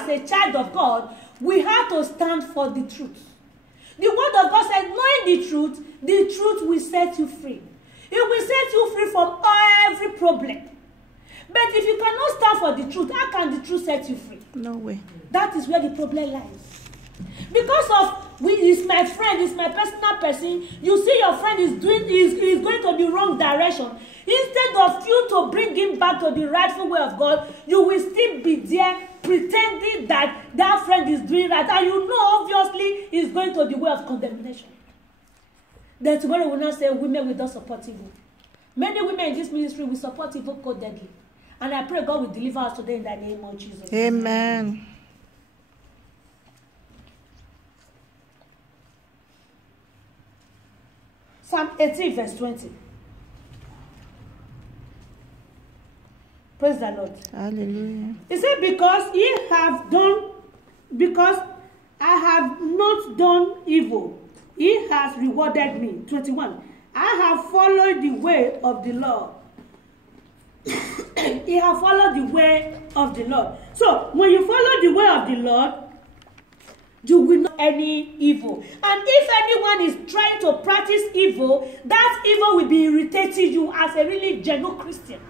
as a child of God, we have to stand for the truth. The word of God said, knowing the truth will set you free. It will set you free from every problem. But if you cannot stand for the truth, how can the truth set you free? No way. That is where the problem lies. Because of, is my friend, is my personal person, you see your friend is going to the wrong direction. Instead of you to bring him back to the rightful way of God, you will still be there pretending that that friend is doing right. And you know, obviously, he's going to the way of condemnation. Then tomorrow we will not say women will not support evil. Many women in this ministry will support evil codedly. And I pray God will deliver us today in the name of Jesus. Amen. Psalm 18 verse 20. Praise the Lord. Hallelujah. He said, because I have not done evil, he has rewarded me. 21. I have followed the way of the Lord. He has followed the way of the Lord. So, when you follow the way of the Lord, you will not any evil. And if anyone is trying to practice evil, that evil will be irritating you as a really genuine Christian.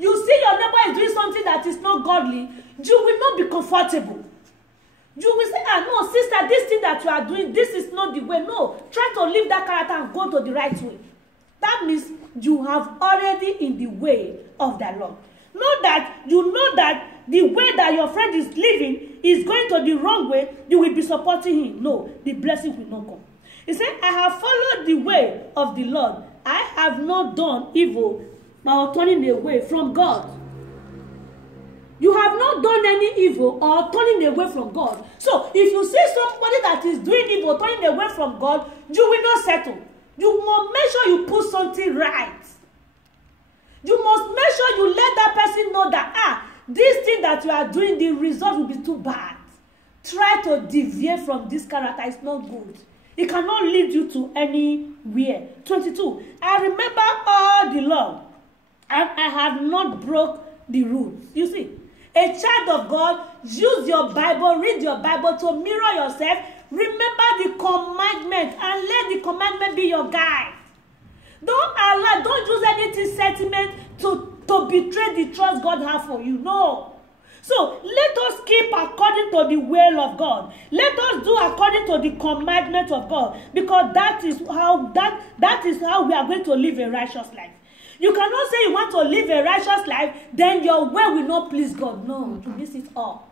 You see your neighbor is doing something that is not godly, you will not be comfortable. You will say, no, sister, this thing that you are doing, this is not the way. No, try to leave that character and go to the right way. That means you have already in the way of the Lord. You know that the way that your friend is living is going to the wrong way, you will be supporting him. No, the blessing will not come. He said, I have followed the way of the Lord. I have not done evil or turning away from God. You have not done any evil or turning away from God. So, if you see somebody that is doing evil, turning away from God, you will not settle. You must make sure you put something right. You must make sure you let that person know that, this thing that you are doing, the result will be too bad. Try to deviate from this character. It's not good. It cannot lead you to anywhere. 22. I remember all the law, and I have not broke the rules. You see, a child of God, use your Bible, read your Bible to mirror yourself. Remember the commandment and let the commandment be your guide. Don't use anything sentiment to betray the trust God has for you. No. So let us keep according to the will of God. Let us do according to the commandment of God, because that is how we are going to live a righteous life. You cannot say you want to live a righteous life, then your way will not please God. No, you miss it all.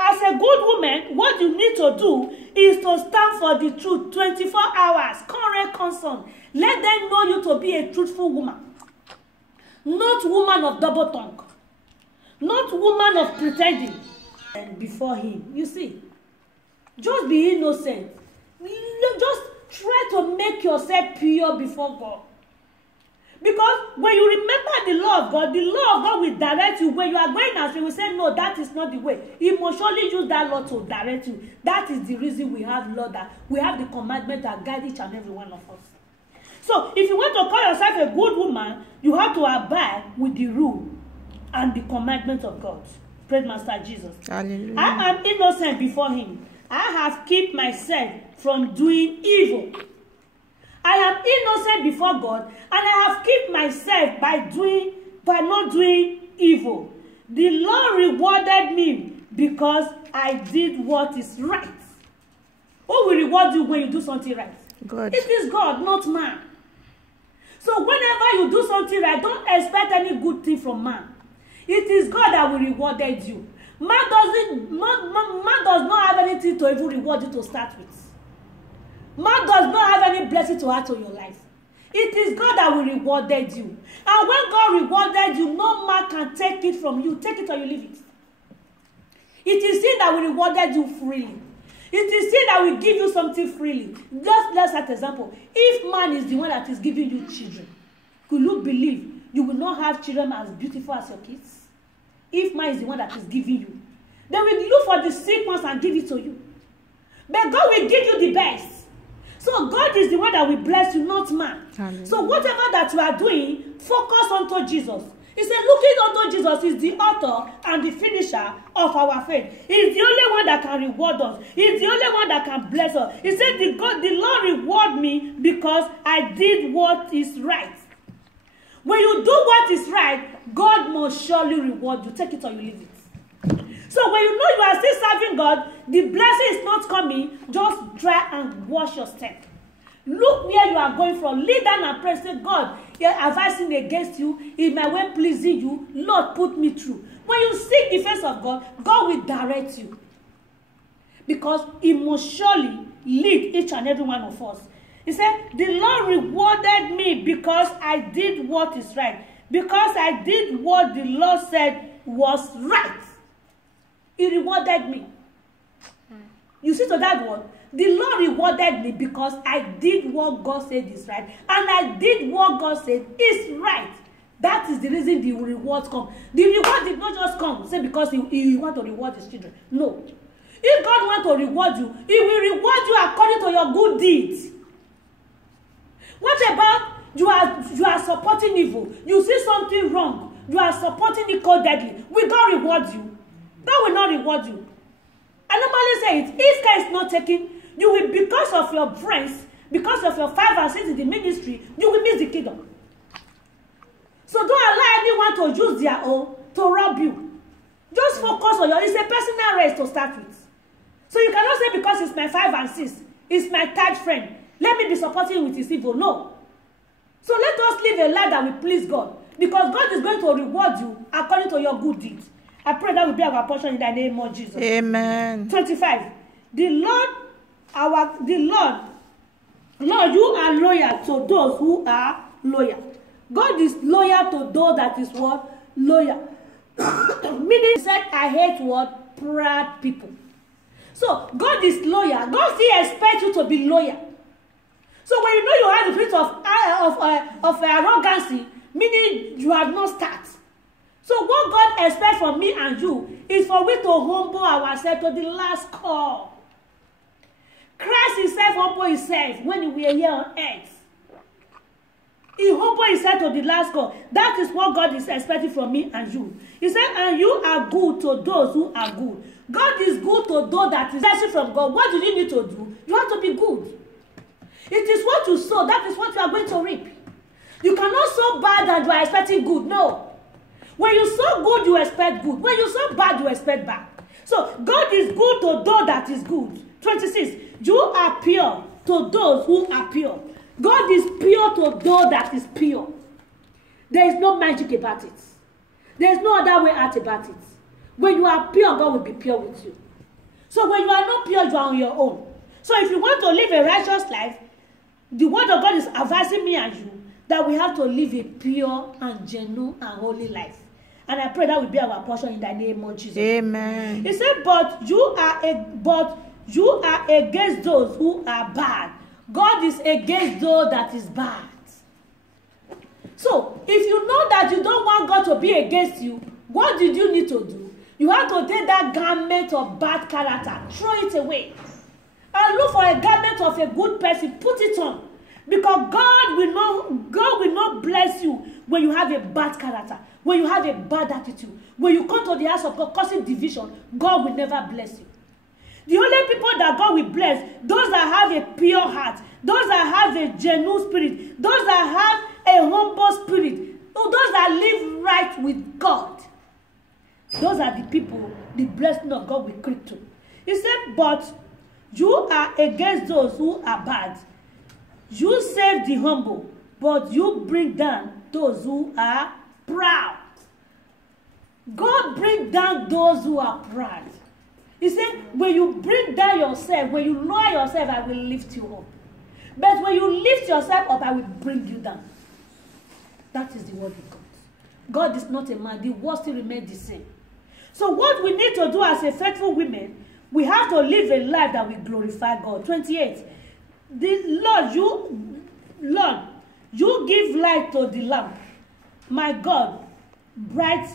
As a good woman, what you need to do is to stand for the truth 24 hours, current concern. Let them know you to be a truthful woman. Not woman of double tongue. Not woman of pretending. And before him, you see, just be innocent. Just try to make yourself pure before God. Because when you remember the law of God will direct you. When you are going astray, you will say, no, that is not the way. He must surely use that law to direct you. That is the reason we have law, that we have the commandment that guide each and every one of us. So, if you want to call yourself a good woman, you have to abide with the rule and the commandment of God. Praise Master Jesus. Hallelujah. I am innocent before him. I have kept myself from doing evil. I am innocent before God, and I have kept myself by not doing evil. The Lord rewarded me because I did what is right. Who will reward you when you do something right? God. It is God, not man. So whenever you do something right, don't expect any good thing from man. It is God that will reward you. Man does not have anything to even reward you to start with. Man does not have any blessing to add to your life. It is God that will reward you. And when God rewarded you, no man can take it from you. Take it or you leave it. It is He that will reward you freely. It is He that will give you something freely. Let's set an example. If man is the one that is giving you children, could you believe you will not have children as beautiful as your kids? If man is the one that is giving you, they will look for the sick ones and give it to you. But God will give you the best. So God is the one that will bless you, not man. Amen. So whatever that you are doing, focus onto Jesus. He said, looking unto Jesus is the author and the finisher of our faith. He's the only one that can reward us. He's the only one that can bless us. He said, the Lord reward me because I did what is right. When you do what is right, God must surely reward you. Take it or you leave it. So when you know you are still serving God, the blessing is not coming, just try and wash your step. Look where you are going from. Lay down and pray. Say, God, have I sinned against you? In my way pleasing you, Lord, put me through. When you seek the face of God, God will direct you. Because He must surely lead each and every one of us. He said, the Lord rewarded me because I did what is right. Because I did what the Lord said was right. He rewarded me. You see to that word? The Lord rewarded me because I did what God said is right. And I did what God said is right. That is the reason the rewards come. The reward did not just come, say because he want to reward his children. No. If God wants to reward you, He will reward you according to your good deeds. What about you are supporting evil? You see something wrong. You are supporting it coldly. Will God reward you? God will not reward you. I normally say it. If care is not taken, you will, because of your friends, because of your 5 and 6 in the ministry, you will miss the kingdom. So don't allow anyone to use their own to rob you. Just focus on it's a personal race to start with. So you cannot say because it's my 5 and 6, it's my 3rd friend, let me be supporting him with his evil. No. So let us live a life that will please God. Because God is going to reward you according to your good deeds. I pray that will be our portion in the name of Jesus. Amen. 25. Lord, you are loyal to those who are loyal. God is loyal to those that is what? Loyal. Meaning, He said, I hate what? Proud people. So, God is loyal. God still expects you to be loyal. So, when you know you have the spirit of arrogancy, meaning you have not started. So, what God expects from me and you is for we to humble ourselves to the last call. Christ Himself humbled Himself when He was here on earth. He humbled Himself to the last call. That is what God is expecting from me and you. He said, and you are good to those who are good. God is good to those that is blessed from God. What do you need to do? You have to be good. It is what you sow. That is what you are going to reap. You cannot sow bad and you are expecting good. No. When you sow good, you expect good. When you sow bad, you expect bad. So, God is good to those that is good. 26. You are pure to those who are pure. God is pure to those that is pure. There is no magic about it. There is no other way out about it. When you are pure, God will be pure with you. So when you are not pure, you are on your own. So if you want to live a righteous life, the word of God is advising me and you that we have to live a pure and genuine and holy life. And I pray that will be our portion in the name of Jesus. Amen. He said, but you are against those who are bad. God is against those that is bad. So, if you know that you don't want God to be against you, what did you need to do? You have to take that garment of bad character, throw it away, and look for a garment of a good person, put it on. Because God will not bless you when you have a bad character, when you have a bad attitude. When you come to the house of God causing division, God will never bless you. The only people that God will bless, those that have a pure heart, those that have a genuine spirit, those that have a humble spirit, those that live right with God. Those are the people the blessing of God will creep to. He said, but you are against those who are bad. You save the humble, but you bring down those who are proud. God bring down those who are proud. He said, when you bring down yourself, when you lower yourself, I will lift you up. But when you lift yourself up, I will bring you down. That is the word of God. God is not a man. The word still remains the same. So what we need to do as a faithful women, we have to live a life that will glorify God. 28. Lord, you give light to the lamp. My God, bright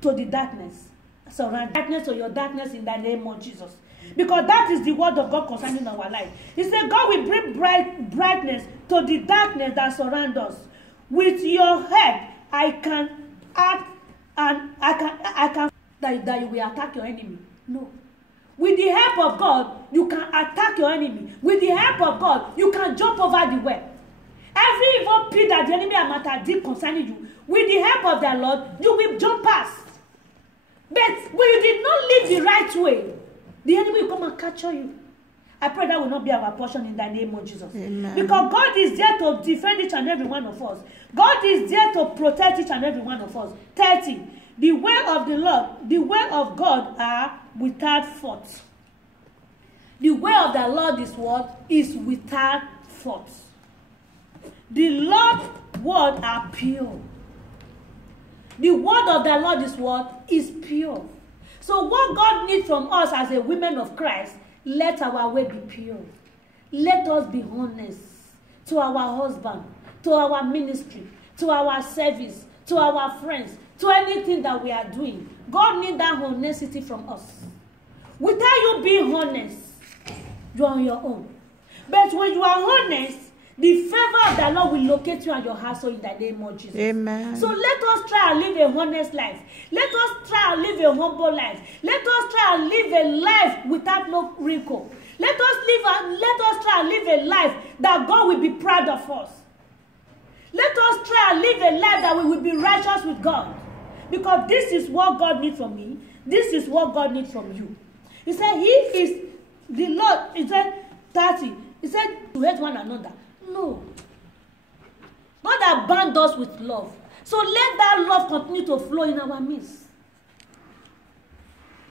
to the darkness. Surround darkness to your darkness in the name of Jesus. Because that is the word of God concerning our life. He said, God will bring brightness to the darkness that surrounds us. With your head, I act and I can that you will attack your enemy. No. With the help of God, you can attack your enemy. With the help of God, you can jump over the web. Every evil pit that the enemy has did concerning you, with the help of the Lord, you will jump past. But when you did not live the right way, the enemy will come and capture you. I pray that will not be our portion in the name of Jesus. Amen. Because God is there to defend each and every one of us. God is there to protect each and every one of us. 30. The way of the Lord, the way of God are without fault. The way of the Lord is what? Is without fault. The Lord's word are pure. The word of the Lord is what? Is pure. So what God needs from us as a women of Christ, let our way be pure. Let us be honest to our husband, to our ministry, to our service, to our friends, to anything that we are doing. God needs that honesty from us. Without you being honest, you are on your own. But when you are honest, the favor of the Lord will locate you and your household in the name of Jesus. Amen. So let us try and live a honest life. Let us try and live a humble life. Let us try and live a life without no wrinkle. Let us try and live a life that God will be proud of us. Let us try and live a life that we will be righteous with God. Because this is what God needs from me. This is what God needs from you. He said, He is the Lord. He said, 30. He said, to hate one another. No. God has bound us with love. So let that love continue to flow in our midst.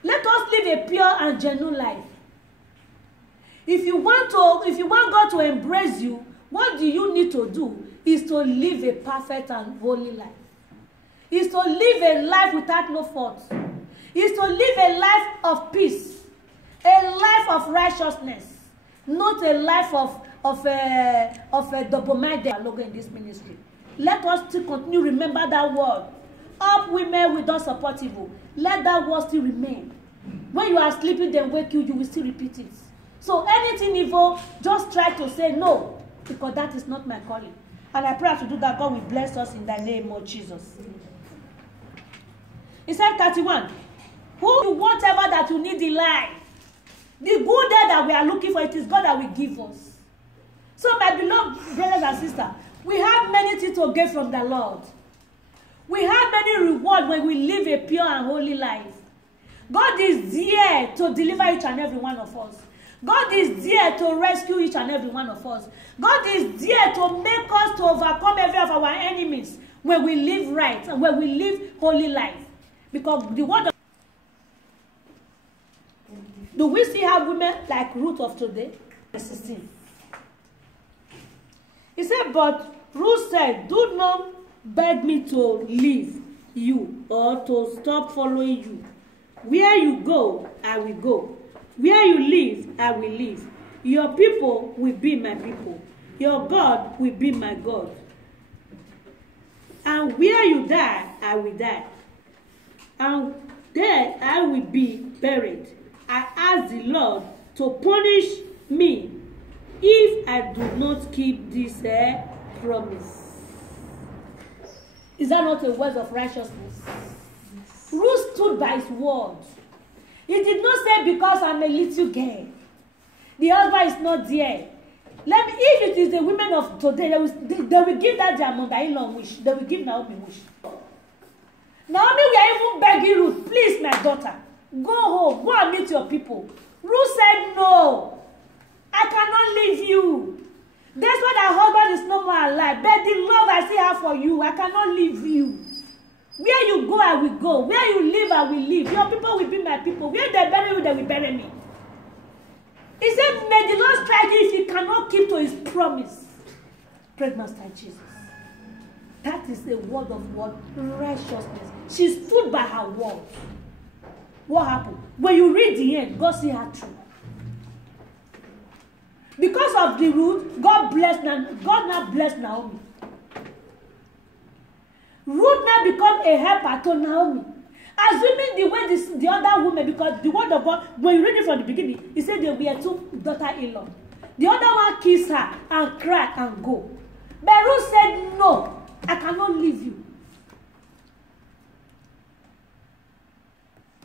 Let us live a pure and genuine life. If you want God to embrace you, what do you need to do? Is to live a perfect and holy life. Is to live a life without no fault. Is to live a life of peace. A life of righteousness. Not a life of a double-minded logo in this ministry. Let us still continue remember that word. Up women will not support evil. Let that word still remain. When you are sleeping, then wake you, you will still repeat it. So anything evil, just try to say no, because that is not my calling. And I pray to do that, God will bless us in the name of Jesus. He said 31. Who whatever that you need in life, the good that we are looking for, it is God that will give us. So my beloved brothers and sisters, we have many things to get from the Lord. We have many rewards when we live a pure and holy life. God is there to deliver each and every one of us. God is there to rescue each and every one of us. God is there to make us to overcome every of our enemies when we live right and when we live holy life. Because the word of do we still have women like Ruth of today? 16. He said, but Ruth said, do not beg me to leave you or to stop following you. Where you go, I will go. Where you live, I will live. Your people will be my people. Your God will be my God. And where you die, I will die. And there I will be buried. I ask the Lord to punish me if I do not keep this promise. Is that not a word of righteousness? Ruth stood by his word. He did not say, because I'm a little girl, the husband is not there. If it is the women of today, they will give that their mother-in-law wish. They will give Naomi wish. Naomi, we are even begging Ruth, please, my daughter, go home, go and meet your people. Ruth said, no, I cannot leave you. That's why that husband is no more alive. But the love I still have for you, I cannot leave you. Where you go, I will go. Where you live, I will live. Your people will be my people. Where they bury you, they will bury me. He said, may the Lord strike you if he cannot keep to his promise. Praise Master Jesus. That is a word of what? Righteousness. She stood by her word. What happened? When you read the end, God see her through. Because of the root, God now blessed Naomi. Ruth now become a helper to Naomi. Assuming the way the other woman, because the word of God, when you read it from the beginning, he said there were two daughters-in-law. The other one kissed her and cried and go. But Ruth said, no, I cannot leave you.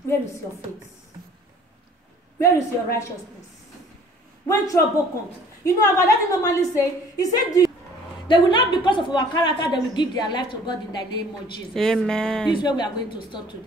Where is your faith? Where is your righteousness? When trouble comes, you know, our daddy normally say, he said, they will not, because of our character, they will give their life to God in the name of Jesus. Amen. This is where we are going to stop today.